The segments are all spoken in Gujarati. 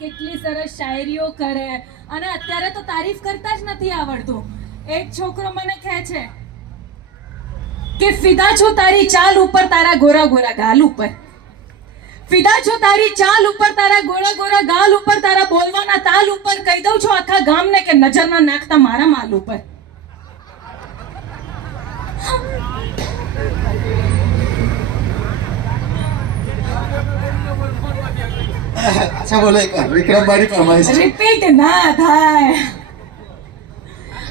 કેટલી સરસ શાયરીઓ કરે. અને અત્યારે તો તારીફ કરતા જ નથી આવડતું. એક છોકરો મને કહે છે કે, ફિદા છું તારી ચાલ ઉપર તારા ગોરા ગોરા ગાલ ઉપર. ફિદા છું તારી ચાલ ઉપર તારા ગોરા ગોરા ગાલ ઉપર તારા બોલવાના તાલ ઉપર. કહી દઉં છું આખા ગામને કે નજર ના નાખતા મારા માલ ઉપર. અચ્છા બોલો એક વિક્રમ વિક્રમભાઈ ફરમાઈશ રિપીટ ના થાય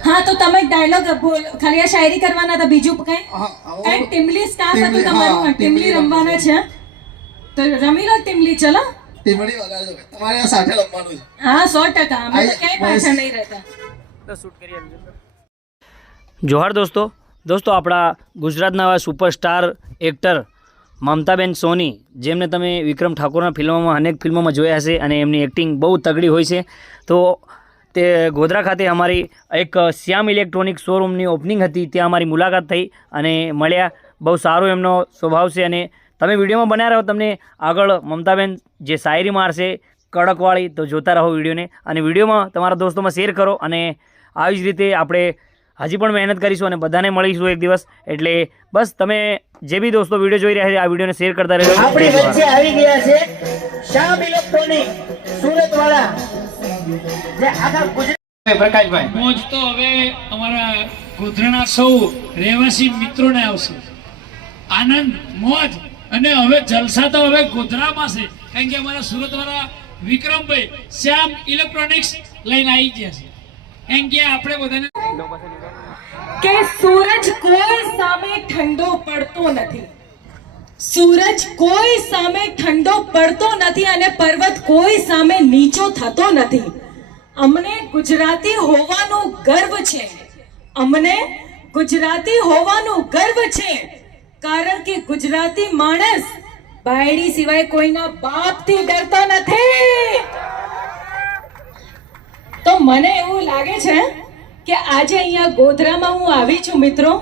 હા તો તમે ડાયલોગ બોલ ખાલી આ શાયરી કરવાના હતા બીજું કઈ કઈ ટીમલી સ્ટાફ હતું તમારું ટીમલી રમવાના છે તો રમી લો ટીમલી ચલો ટીમલી વગાડજો તમારે આ સાથે રમવાનું છે હા સો ટકા અમે તો ક્યાંય પાછળ નહીં રહેતા જોહાર દોસ્તો દોસ્તો આપણા ગુજરાતના સુપરસ્ટાર એક્ટર મમતાબેન સોની, જેમને તમે વિક્રમ ઠાકોરના ફિલ્મોમાં, અનેક ફિલ્મોમાં જોયા હશે અને એમની એક્ટિંગ બહુ તગડી હોય છે. તો તે ગોધરા ખાતે અમારી એક શ્યામ ઇલેક્ટ્રોનિક શોરૂમની ઓપનિંગ હતી. ત્યાં અમારી મુલાકાત થઈ અને મળ્યા. બહુ સારો એમનો સ્વભાવ છે અને તમે વિડીયોમાં બન્યા રહો, તમને આગળ મમતાબેન જે શાયરી મારશે, કડકવાળી, તો જોતા રહો વિડીયોને. અને વિડીયોમાં તમારા દોસ્તોમાં શેર કરો અને આવી જ રીતે આપણે હજી પણ મહેનત કરીશું અને બધાને મળીશું એક દિવસ. એટલે બસ તમે જે બી દોસ્તો વીડિયો જોઈ રહ્યા છે આ વિડીયોને શેર કરતા રહેજો. આપણી વચ્ચે આવી ગયા છે શામ ઇલેક્ટ્રોનિક સુરત વાળા જે આખા ગુજરાત પ્રકાશભાઈ. મોજ તો હવે અમારા ગોધરાના સૌ રહેવાસી મિત્રોને આવશે. આનંદ મોજ અને હવે જલસા તો હવે ગોધરામાં છે. કારણ કે અમારા સુરતવાળા વિક્રમભાઈ શ્યામ ઇલેક્ટ્રોનિક્સ લઈને આવી ગયા છે. કારણ કે આપણે બધાને કે સૂરજ કોઈ સામે ઠંડો પડતો નથી. સૂરજ કોઈ સામે ઠંડો પડતો નથી અને પર્વત કોઈ સામે નીચો થતો નથી. અમને ગુજરાતી હોવાનું ગર્વ છે. અમને ગુજરાતી હોવાનું ગર્વ છે. કારણ કે ગુજરાતી માણસ બાયડી સિવાય કોઈના બાપથી ડરતો નથી. તો મને એવું લાગે છે કે આજે અહીંયા ગોધરામાં હું આવી છું મિત્રો.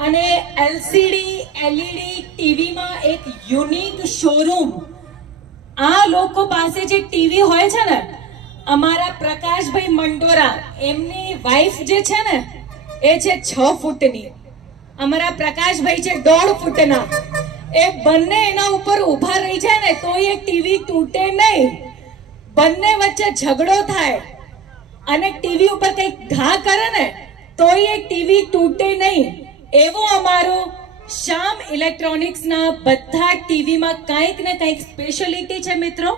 અને એલસીડી એલઈડી ટીવીમાં એક યુનિક શોરૂમ. આ લોકો પાસે જે ટીવી હોય છે ને, અમારા પ્રકાશભાઈ મંડોરા, એમની વાઈફ જે છે ને, એ છે છ ફૂટની. અમારા પ્રકાશભાઈ છે દોઢ ફૂટના. એ બંને એના ઉપર ઊભા રહી જાય ને, તો એ ટીવી તૂટે નહીં. બંને વચ્ચે ઝઘડો થાય. અને ટીવી ઉપર કંઈક ઘા કરે ને, તોય એ ટીવી તૂટે નહીં. એવો અમારો શ્યામ ઇલેક્ટ્રોનિક્સના બધા ટીવીમાં કંઈક ને કંઈક સ્પેશિયાલિટી છે મિત્રો.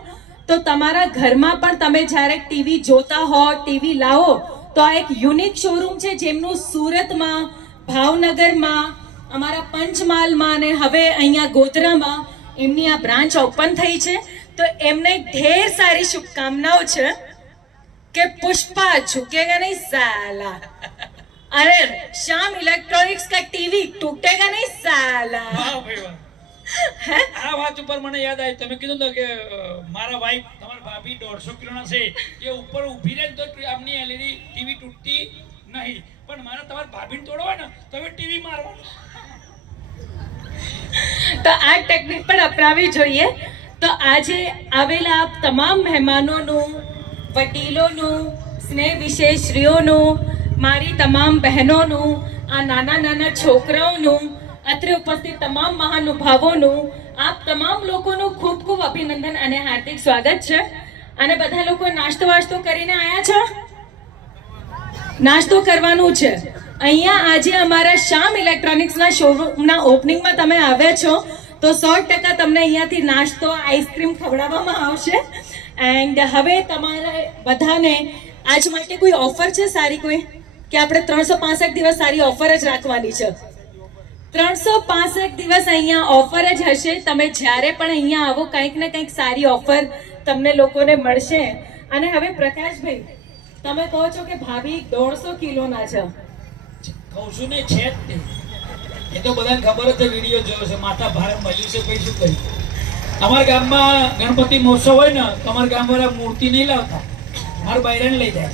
તો તમારા ઘરમાં પણ તમે જ્યારે ટીવી જોતા હો, ટીવી લાવો, તો આ એક યુનિક શોરૂમ છે જેમનું સુરતમાં, ભાવનગરમાં, અમારા પંચમહાલમાં અને હવે અહીંયા ગોધરામાં એમની આ બ્રાન્ચ ઓપન થઈ છે. તો એમને ઢેર સારી શુભકામનાઓ છે. कि पुष्पा झुकेगा नहीं साला अरे श्याम इलेक्ट्रॉनिक्स का टीवी टूटेगा नहीं साला વાહ ભાઈ વાહ. આ વાત ઉપર મને યાદ આવી તમે કીધું ને કે અ, મારા વાઈફ તમારા ભાભી દોઢસો કિલોના છે એ ઉપર ઊભી રહે ને તો આમની એલઈડી ટીવી તૂટતી નહીં પણ મારે તમારા ભાભીને તોડવા ને તમે ટીવી મારવાનું તો આ ટેકનિક પણ અપનાવવી જોઈએ તો આજે આવેલા આપ તમામ મહેમાનોનું વડીલોનું સ્નેહ વિશેષરીઓનું મારી તમામ બહેનોનું, આ નાના નાના છોકરાઓનું, અત્રે ઉપસ્થિત તમામ મહાનુભાવોનું, આપ તમામ લોકોનું ખૂબ ખૂબ અભિનંદન અને હાર્દિક સ્વાગત છે. અને બધા લોકો નાસ્તો વાસ્તો કરીને આવ્યા છો? નાસ્તો કરવાનું છે. અહીંયા આજે અમારા શ્યામ ઇલેક્ટ્રોનિક્સના શોરૂમના ઓપનિંગમાં તમે આવ્યા છો. તો સો ટકા તમને અહીંયાથી નાસ્તો, આઈસ્ક્રીમ ખવડાવવામાં આવશે. એન્ડ હવે તમારે બધાને આજ માટે કોઈ ઓફર છે સારી કોઈ? કે આપણે ત્રણસો પાસઠ દિવસ સારી ઓફર જ રાખવાની છે? ત્રણસો પાસઠ દિવસ અહીંયા ઓફર જ હશે. તમે જ્યારે પણ અહીંયા આવો, કંઈક ને કંઈક સારી ઓફર તમને લોકોને મળશે. અને હવે પ્રકાશભાઈ, તમે કહો છો કે ભાભી દોઢસો કિલોના છે. કહું છું ને, છે એ તો બધાને ખબર જ વીડિયો જોયો છે. માતા ભારે મળ્યું છે, પછી શું કર્યું? અમારા ગામમાં ગણપતિ મહોત્સવ હોય ને તો અમારા ગામવાળા મૂર્તિ નહીં લાવતા. મારું બૈરાને લઈ જાય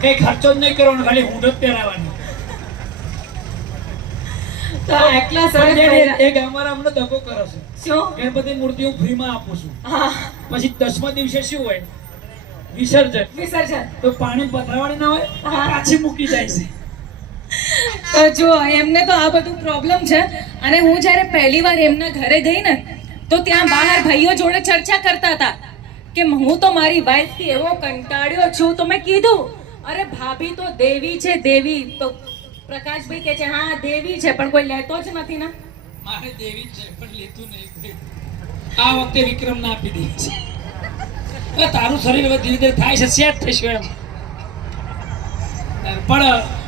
કઈ ખર્ચો જ નહીં કરવાનો ખાલી હું જ પહેરાવાની. તો આટલા સરસ પણ જ્યારે પહેરા- એ ગામવાળા અમને દગો કરે છે. શું? ગણપતિ મૂર્તિ હું ફ્રીમાં આપું છું. પછી દસમા દિવસે શું હોય? વિસર્જન. વિસર્જન. તો પાણી પધરાવાળી ના હોય પાછી મૂકી જાય છે. તો જો એમને તો આ બધું પ્રોબ્લેમ છે. અને હું જ્યારે પહેલી વાર એમના ઘરે ગઈ ને તો ત્યાં બહાર ભાઈઓ જોડે ચર્ચા કરતા હતા કે હું તો મારી વાઈફથી એવો કંટાળ્યો છું તો મેં કીધું અરે ભાભી તો દેવી છે દેવી. તો પ્રકાશભાઈ કે છે હા દેવી છે પણ કોઈ લેતો જ નથી ને. મારે દેવી છે પણ લેતું નહીં આ વખતે વિક્રમ ના આપી દે છે. તારું શરીર હવે ધીરે ધીરે થાય છે સેટ થઈશું એમ. પણ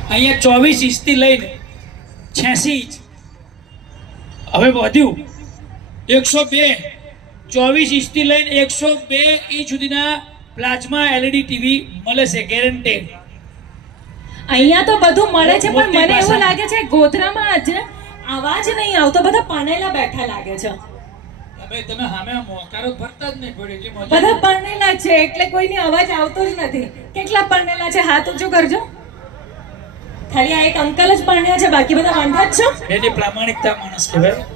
અહીંયા ચોવીસ ઇંચથી લઈને છ્યાસી ઇંચ. હવે વધ્યું. એકસો બે. ચોવીસ ઇંચથી લઈને એકસો બે ઇંચ સુધીના પ્લાઝમા એલઈડી ટીવી મળે છે ગેરંટેડ અહીંયા તો બધું મળે છે પણ મને એવું લાગે છે ગોધરામાં જ અવાજ નહીં આવતો બધા પાનેલા બેઠા લાગે છે. તમે સામે મોકારો ભરતા જ નહીં પડે બધા પરણેલા છે એટલે કોઈની અવાજ આવતો જ નથી. કેટલા પરણેલા છે? હાથ ઊંચો કરજો. ખાલી આ એક અંકલ જ પરણ્યા છે બાકી બધા વાંઢા જ છો. એની પ્રામાણિકતા માણસ કહેવાય.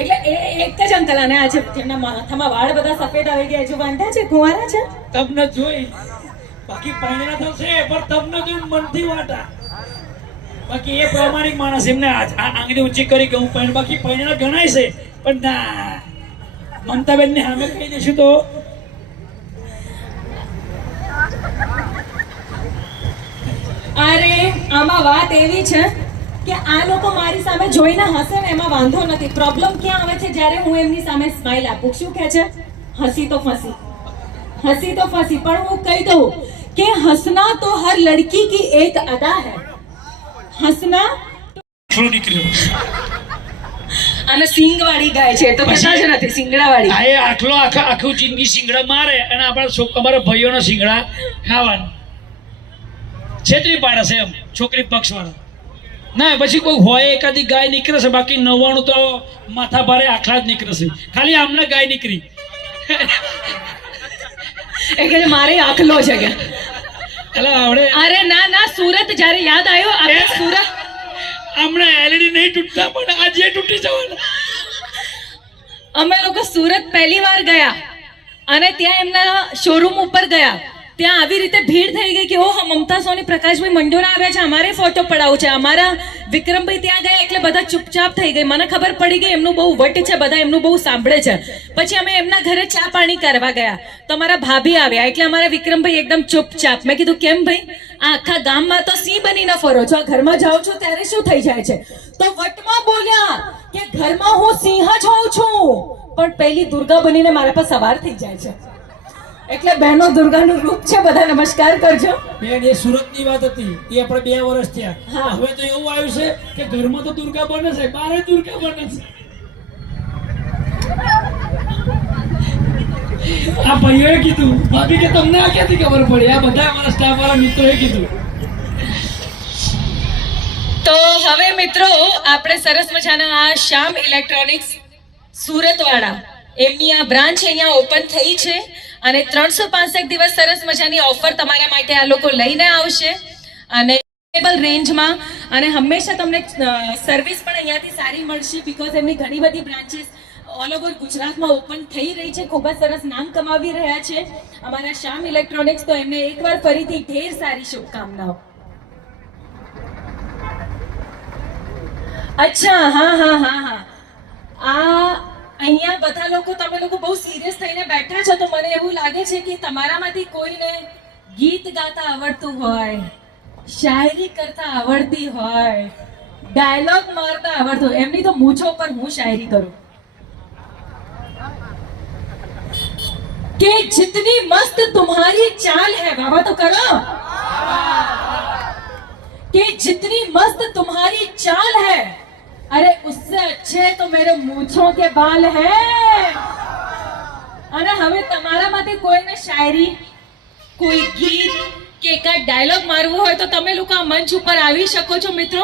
એટલે એ એક જ અંકલ અને આજે તેમના માથામાં વાળ બધા સફેદ આવી ગયા હજુ વાંઢા છે? કુંવારા છે? તમને જોઈ. બાકી પાણીના છે પણ તમને જોઈ મનથી વાટા. બાકી એ પ્રામાણિક માણસ એમને આ આ આંગળી ઊંચી કરી કે હું પણ બાકી પાણીના ગણાય છે પણ ના. મમતાબેન ને સામે કહી દઈશું તો. અરે આમાં વાત એવી છે કે આ લોકો મારી સામે જોઈને હસે ને એમાં વાંધો નથી. પ્રોબ્લેમ ક્યાં આવે છે? જ્યારે હું એમની સામે સ્માઇલ આપું. શું કહે છે? હસી તો ફસી. હસી તો ફસી. પણ હું કહી દઉં કે હસના તો હર લડકી કી એક અદા હે. હસના અને સિંગ વાળી ગાય છે. તો કશા જ નથી. સિંગડા વાળી આ આખલો આખો આખું જિંદગી સિંગડા મારે અને આપણા અમારા ભાઈઓના સિંગડા ખાવાનું. છેતરી પાડે છે એમ છોકરી પક્ષવાળા. ના પછી કોઈ હોય એકાદી ગાય નીકળે છે બાકી નવ્વાણું તો માથા ભારે આખલા જ નીકળે છે. ખાલી આમને ગાય નીકળી. એ કે મારે આખલો છે કે. એટલે આવડે. અરે ના ના સુરત જ્યારે યાદ આવ્યો આપણે સુરત હમણાં એલડી નહીં તૂટતા પણ આજે તૂટી જવાના. અમે લોકો સુરત પહેલી વાર ગયા અને ત્યાં એમના શોરૂમ ઉપર ગયા. ત્યાં આવી રીતે ભીડ થઈ ગઈ કે, ઓહો, મમતા સોની, પ્રકાશભાઈ મંડોરા આવ્યા છે, અમારે ફોટો પડાવું છે. અમારા વિક્રમભાઈ ત્યાં ગયા એટલે બધા ચૂપચાપ થઈ ગઈ. મને ખબર પડી ગઈ, એમનું બહુ વટ છે, બધા એમનું બહુ સાંભળે છે. પછી અમે એમના ઘરે ચા પાણી કરવા ગયા. તો અમારા ભાભી આવ્યા, એટલે અમારા વિક્રમભાઈ એકદમ ચૂપચાપ. મેં કીધું, કેમ ભાઈ? આ આખા ગામમાં તો સિંહ બનીને ફરો છો. ઘરમાં જાઓ છો, ત્યારે શું થઈ જાય છે? તો વટમાં બોલ્યા કે, ઘરમાં હું સિંહ જ હોઉં છું. પણ પહેલી દુર્ગા બનીને મારા પર સવાર થઈ જાય છે. એટલે બહેનો દુર્ગાનું રૂપ છે બધા નમસ્કાર કરજો. બેન એ સુરતની વાત હતી. એ આપણે બે વર્ષ થયા. હા. હવે તો એવું આવ્યું છે કે ઘરમાં તો દુર્ગા બને છે બારે દુર્ગા બને છે. આ ભાઈઓએ કીધું ભાભી કે તમને આ ક્યાંથી ખબર પડી? આ બધા અમારા સ્ટાફ વાળા મિત્રોએ કીધું. તો હવે મિત્રો આપણે સરસ મજાના આ શ્યામ ઇલેક્ટ્રોનિક્સ સુરતવાળા એમની આ બ્રાન્ચ અહીંયા ઓપન થઈ છે અને ત્રણસો પાસઠ દિવસ સરસ મજાની ઓફર તમારા માટે આ લોકો લઈને આવશે. અને રેન્જમાં અને હંમેશા તમને સર્વિસ પણ અહીંયાથી સારી મળશે બીકોઝ એમની ઘણી બધી બ્રાન્ચીસ ઓલ ઓવર ગુજરાતમાં ઓપન થઈ રહી છે. ખૂબ જ સરસ નામ કમાવી રહ્યા છે. અમારા શ્યામ ઇલેક્ટ્રોનિક્સ તો એમને એકવાર ફરીથી ઢેર સારી શુભકામનાઓ. અચ્છા, હા હા હા હા. આ અહીંયા બધા લોકો, તમે લોકો બહુ સિરિયસ થઈને બેઠા છો, તો મને એવું લાગે છે કે તમારામાંથી કોઈને ગીત ગાતા આવડતું હોય, શાયરી કરતા આવડતી હોય ડાયલોગ મારતા આવડતો એમની તો મૂછો પર હું શાયરી કરું? કે જીતની મસ્ત તુમ્હારી ચાલ હે બાબા તો કરો. કે જીતની મસ્ત તુમ્હારી ચાલ હૈ. अरे उससे अच्छे तो मेरे मूछों के बाल हैं અને હવે તમારામાંથી કોઈને શાયરી કોઈ ગીત કે એકાદ ડાયલોગ મારવું હોય તો તમે લોકો આ મંચ ઉપર આવી શકો છો મિત્રો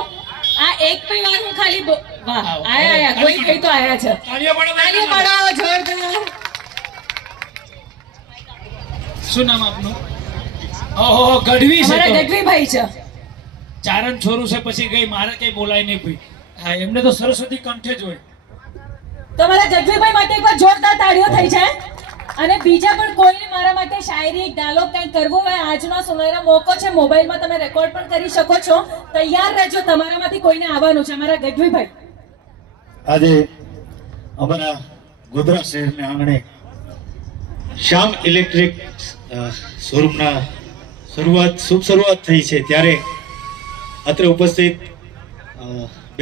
આ એક પણ વાર હું ખાલી બો- વાહ આયા આયા કોઈ કઈ તો આયા છે તાળીઓ પાડો તાળીઓ પાડો જોરદાર શું નામ આપનું ઓહો ગઢવી છે અમારા તો. ગઢવીભાઈ છે ચારણ છોરું છે પછી ગઈ મારે કઈ બોલાય નહીં ભાઈ હા એમને તો સરસ્વતી કંઠે જ હોય. તમારા જગવીભાઈ માટે એકવાર જોરદાર તાળીઓ થઈ જાય. અને બીજા પણ કોઈને મારા માટે શાયરી ડાયલોગ કંઈક કરવો હોય આજનો સુનેરો મોકો છે મોબાઈલમાં તમે રેકોર્ડ પણ કરી શકો છો. તૈયાર રહેજો તમારામાંથી કોઈને આવવાનું છે મારા ગઢવીભાઈ આજે અમારા ગોધરા શહેરના આંગણે શ્યામ ઇલેક્ટ્રિક શોરૂમના શરૂઆત શુભ શરૂઆત થઈ છે. ત્યારે અત્રે ઉપસ્થિત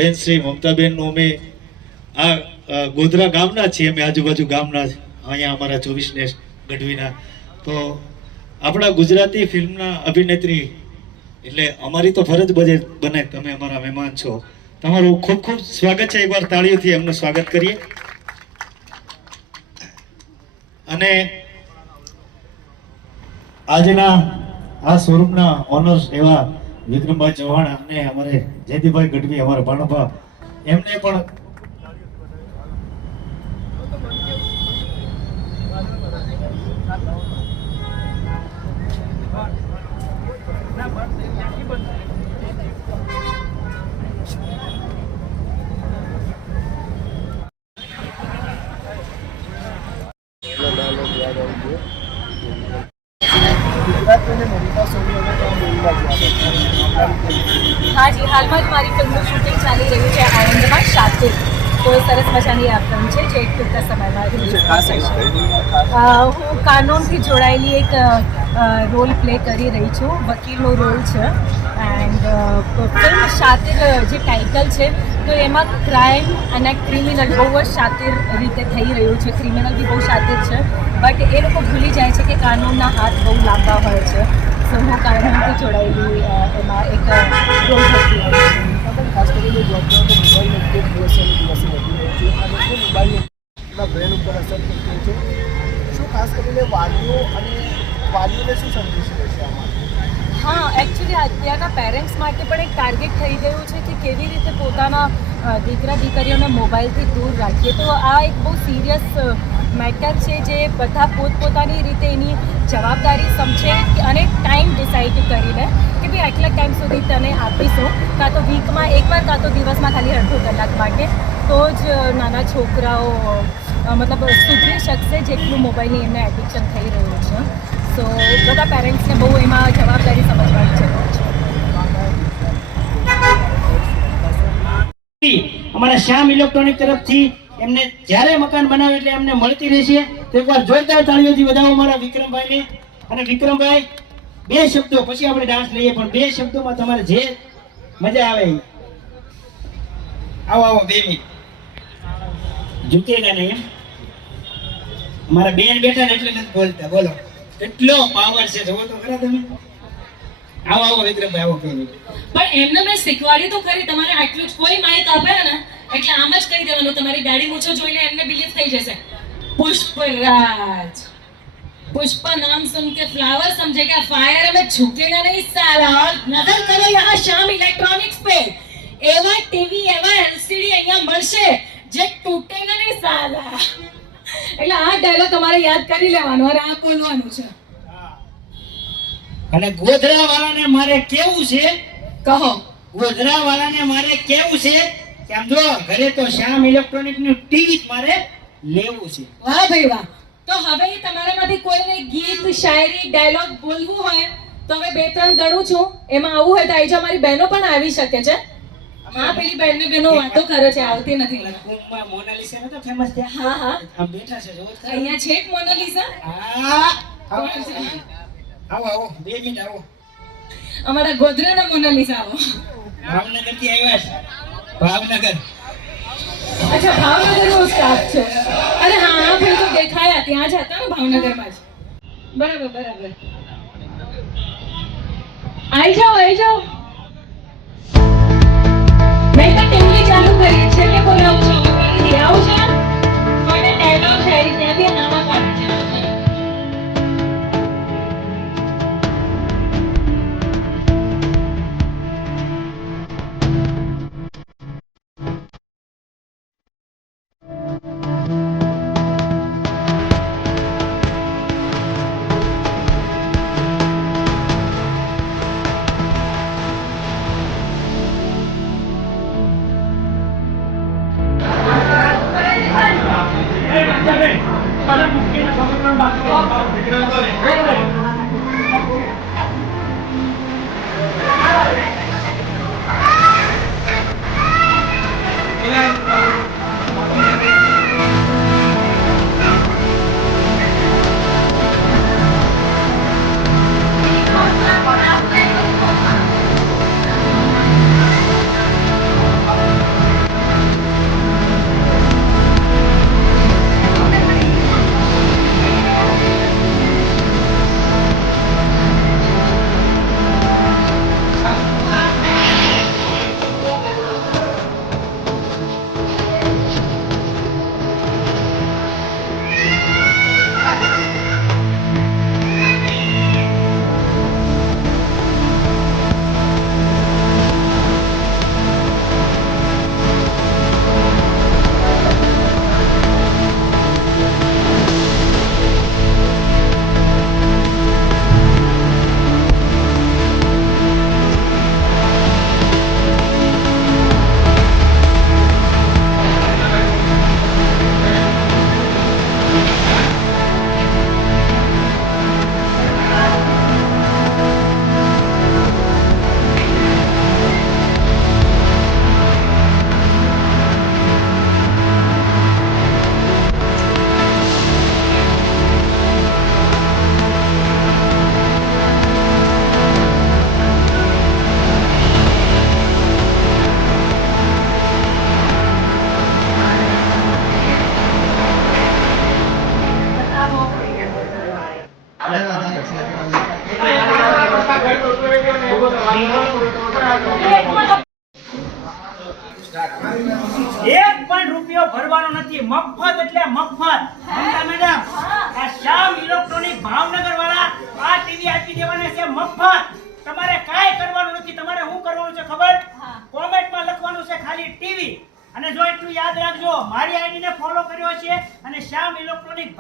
બેન શ્રી મમતાબેનનું અમે આ ગોધરા ગામના છીએ, અમે આજુબાજુ ગામના અહીંયા અમારા ચોવીસ ને ગઢવીના. તો આપણા ગુજરાતી ફિલ્મના અભિનેત્રી, એટલે અમારી તો ફરજ બજે બને, તમે અમારા મહેમાન છો. તમારું ખૂબ ખૂબ સ્વાગત છે, એકવાર તાળીઓથી એમનું સ્વાગત કરીએ. અને આજના આ શોરૂમના ઓનર્સ એવા વિક્રમભાઈ ચૌહાણ અને અમારે જયદીભાઈ ગઢવી અમારા ભાણભા એમને પણ હા જી હાલમાં જ મારી ફિલ્મનું શૂટિંગ ચાલી રહ્યું છે આણંદમાં શાતુર તો સરસ મજાની આ ફિલ્મ છે જે ટૂંકા સમયમાં. અ, હું કાનૂનથી જોડાયેલી એક રોલ પ્લે કરી રહી છું. વકીલનો રોલ છે. એન્ડ ફિલ્મ શાતિર જે ટાઇટલ છે તો એમાં ક્રાઇમ અને ક્રિમિનલ બહુ જ શાતિર રીતે થઈ રહ્યું છે. ક્રિમિનલ બી બહુ શાતિર છે. બટ એ લોકો ભૂલી જાય છે કે કાનૂનના હાથ બહુ લાંબા હોય છે. સો હું કાનૂનથી જોડાયેલી એમાં એક રોલ હતી. ખાસ કરીને જોબના તો મોબાઈલ ઉપયોગ દિવસે દિવસે વધી રહ્યો છે અને તે મોબાઈલના બ્રેન ઉપર અસર રહી છે શું ખાસ કરીને વાલીઓ અને વાલીઓને શું સંદેશ રહેશે આમાં? હા એકચ્યુઅલી અત્યારના પેરેન્ટ્સ માટે પણ એક ટાર્ગેટ થઈ ગયું છે કે કેવી રીતે પોતાના દીકરા, દીકરીઓને મોબાઈલથી દૂર રાખીએ. તો આ એક બહુ સિરિયસ મેટર છે જે બધા પોતપોતાની રીતે એની જવાબદારી સમજે અને ટાઈમ ડિસાઇડ કરીને કે ભાઈ આટલા ટાઈમ સુધી તને આપીશું. કાં તો વીકમાં એકવાર, કાં તો દિવસમાં ખાલી અડધો કલાક માટે. તો જ નાના છોકરાઓ મતલબ સુધરી શકશે જેટલું મોબાઈલની એમને એડિક્શન થઈ રહ્યું છે. સો બધા પેરેન્ટ્સને બહુ એમાં જવાબદારી સમજવાની જરૂર છે. અમારા શ્યામ ઇલેક્ટ્રોનિક તરફથી એમને જ્યારે મકાન બનાવે એટલે એમને મળતી રહેશે. તો એકવાર જોરદાર તાળીઓથી વધાવો અમારા વિક્રમભાઈને. અને વિક્રમભાઈ, બે શબ્દો, પછી આપણે ડાન્સ લઈએ, પણ બે શબ્દોમાં તમારે જે મજા આવે. આવો આવો, બે મિનિટ. ઝૂકેગા નહીં એમ. મારા બેન બેઠા ને એટલે નથી બોલતા. બોલો. કેટલો પાવર છે જોવો તો ખરા તમે આવો આવો વિક્રમભાઈ આવો બે મિનિટ પણ એમને મેં શીખવાડ્યું તો ખરી તમારે આટલું જ કોઈ માઇક આપે ને એટલે આમ જ કહી દેવાનું તમારી દાઢી મૂછો જોઈને એમને બિલીવ થઈ જશે પુષ્પરાજ पुष्प नाम सुन के फ्लावर समझेगा फायर में झुकेगा नहीं साला और नजर करो यहाँ शाम इलेक्ट्रॉनिक्स पे એવા ટીવી એવા એલસીડી અહીંયા મળશે જે તૂટેગા નહીં સાલા એટલે આ ડાયલોગ તમારે યાદ કરી લેવાનો અને આ બોલવાનું છે. અને ગોધરા વાળાને મારે કેવું છે? કહો. ગોધરા વાળાને મારે કેવું છે સમજો ઘરે તો શ્યામ ઇલેક્ટ્રોનિકનું ટીવી મારે લેવું છે. વાહ ભાઈ વાહ. તો હવે તમારામાંથી કોઈને ગીત શાયરી ડાયલોગ બોલવું હોય તો હવે બે ત્રણ ગણું છું. એમાં આવું હોય તો જાઓ મારી બહેનો પણ આવી શકે છે. હા પેલી બહેનને બેનો વાતો કરે છે આવતી નથી. કુંભમાં મોનાલિસા નતો ફેમસ છે હા હા. બેઠા છે જોવો અહીંયા છે જ મોનાલિસા? હા. આવો આવો બે મિનિટ આવો. અમારા ગોધરાના મોનાલિસા આવો. ભાવનગરથી આવ્યા છે. ભાવનગર. અચ્છા ભાવનગર નો સ્ટાફ છે. અરે હા હા ભાઈ તો દેખાયા ત્યાં જ હતા ને ભાવનગરમાં જ. બરાબર બરાબર. આઈ જાઓ આઈ જાઓ. મેં તો ચાલુ કરી છે કે બોલાવું છું આવું છે?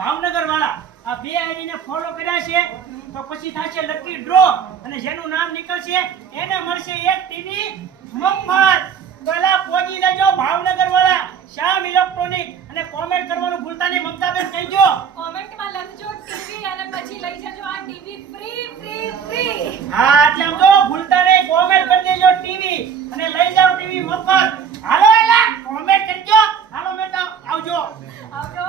ભાવનગર વાળા આ બે આઈડી ને ફોલો કર્યા છે તો પછી થશે લકી ડ્રો અને જેનું નામ નીકળશે એને મળશે એક ટીવી મફત. પહેલા પહોંચી જજો ભાવનગર વાળા શ્યામ ઇલેક્ટ્રોનિક અને કોમેન્ટ કરવાનું ભૂલતા નહીં મમતાબેન કહેજો. કોમેન્ટમાં લખજો ટીવી અને પછી લઈ જજો આ ટીવી ફ્રી ફ્રી ફ્રી હા એટલે આમ તો ભૂલતા નહીં કોમેન્ટ કરી દેજો ટીવી અને લઈ જાઓ ટીવી મફત હાલો એલા કોમેન્ટ કરજો હાલો મેડમ આવજો આવજો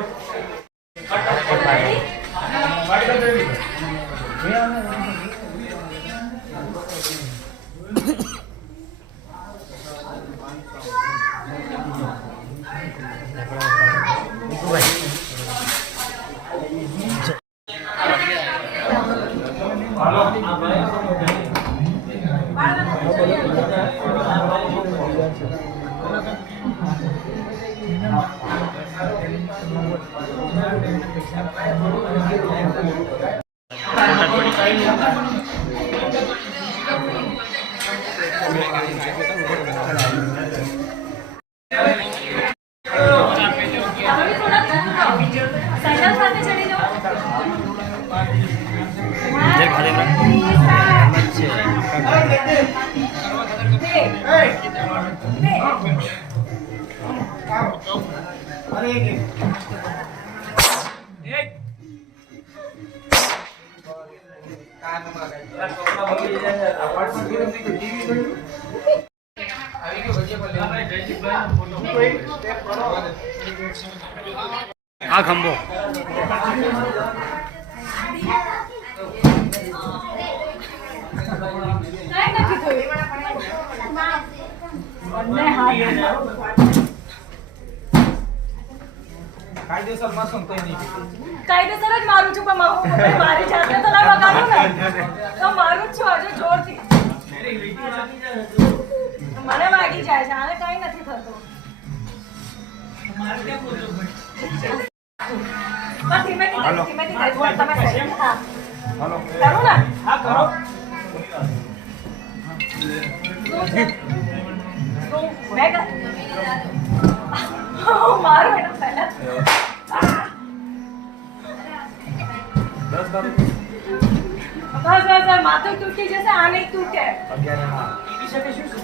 તમે આ ખંભો. કાંઈ નથી થયું બંને હાથ કાયદેસર જ મારું છું પણ હું મારી જાતને તો ના વગાડું ને? તો મારું જ છું આજે જોરથી. મને વાગી જાય છે આને કઈ નથી થતું. શું? શું? મારું એનો પહેલા? બસ બસ માથું તૂટી જશે આ નહીં તૂટે હા. ચલો ઓકે ડન.